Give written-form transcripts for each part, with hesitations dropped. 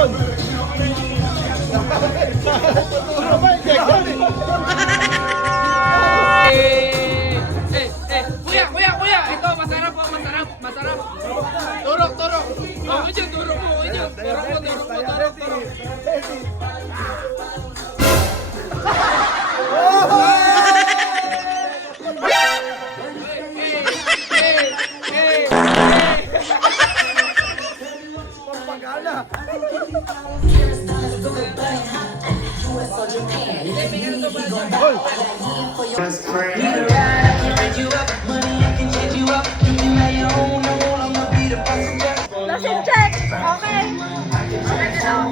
injection. Ano ba injection? Kuya! Ito, masarap po, masarap. Turok. Oh, ito, turok mo. Lasing check! Okay! Okay na daw!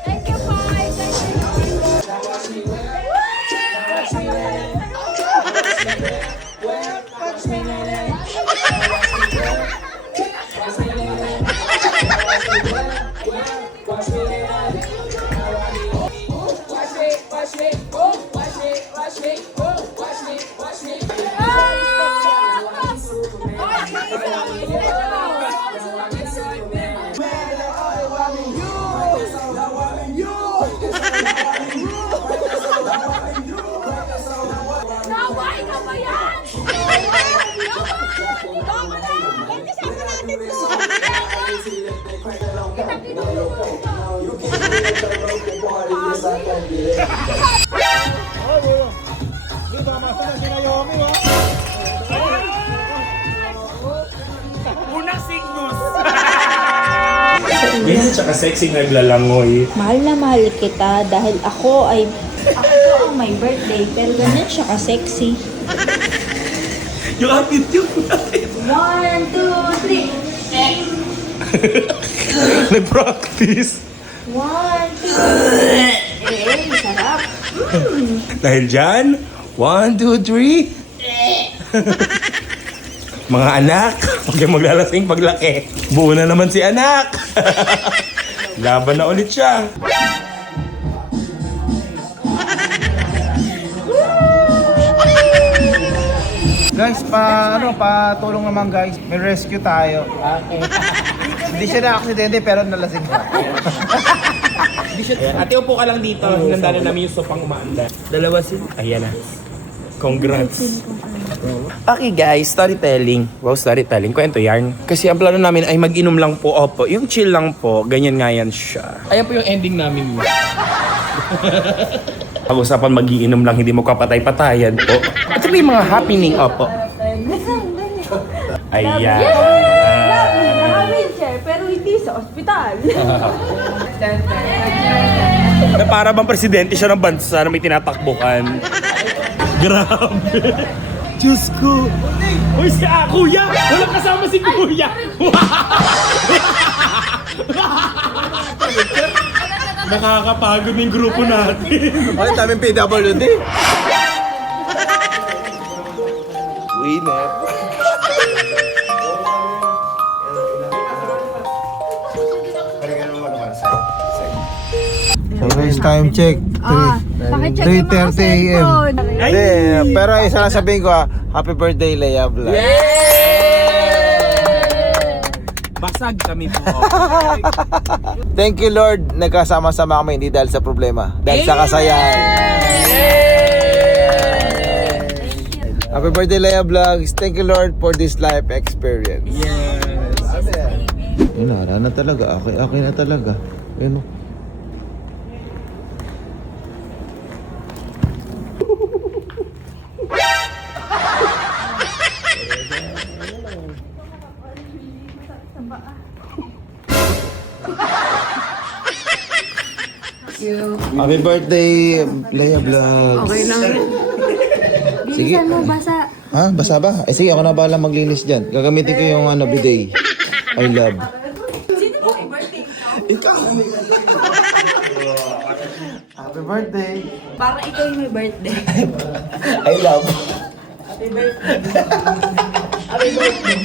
Thank you, Pai! Naway ka ba yan? Tama na! Ba't kasama natin to? Hindi ba masama si Naomi, ha? Unang signus! Ganyan tsaka sexy naglalangoy. Mahal na mahal kita dahil ako po ang may birthday pero ganyan siya ka-sexy. Yung attitude natin. 1, 2, 3. Nag-practice. 1, 2, 3. Sarap. Dahil dyan, 1, 2, 3. Mga anak, huwag kayong maglalasing paglaki. Buo na naman si anak. Laban na ulit siya. Guys, patulong naman guys. May rescue tayo. Okay. Hindi siya na-aksidente pero nalasing siya. Ayan, ate, upo ka lang dito. Hinanda na namin yung sopang umaanda. Dalawa sila. Ayan na. Congrats. Okay guys, storytelling. Wow, storytelling. Kwento yarn. Kasi ang plano namin ay mag-inom lang po. Opo, yung chill lang po. Ganyan nga yan siya. Ayan po yung ending namin. Pag-usapan mag-iinom lang, hindi mo kapatay-patayan po. Ito po yung mga happening. Opo. Ayan. Naka-wheelchair pero hindi sa ospital. Na para bang presidente siya ng bansa na may tinatakbuhan. Grabe. Diyos ko. Uy, kuya! Walang kasama si kuya! Nakakapagod yung grupo natin. Bakit daming PWD? Winner. So guys, time check. Pakicheck yung mga 3:30 AM. cellphone. Hindi, pero isa lang sabihin ko, happy birthday, Leia Vlog. Basag kami po. Thank you Lord, nagkasama-sama kami hindi dahil sa problema, dahil sa kasayahan. Happy birthday, Leia Vlogs. Thank you Lord for this life experience. Yes. Yun na talaga, okay na talaga. Yun o. Happy birthday, Leia Vlogs. Okay lang. Sige. Bilisan mo, basa. Ha? Basa ba? Eh sige, ako na bahala maglinis dyan. Gagamitin ko yung bidet. I love. Sino mo may birthday? Ikaw! Happy birthday! Para ikaw yung may birthday. I love. Happy birthday. Happy birthday.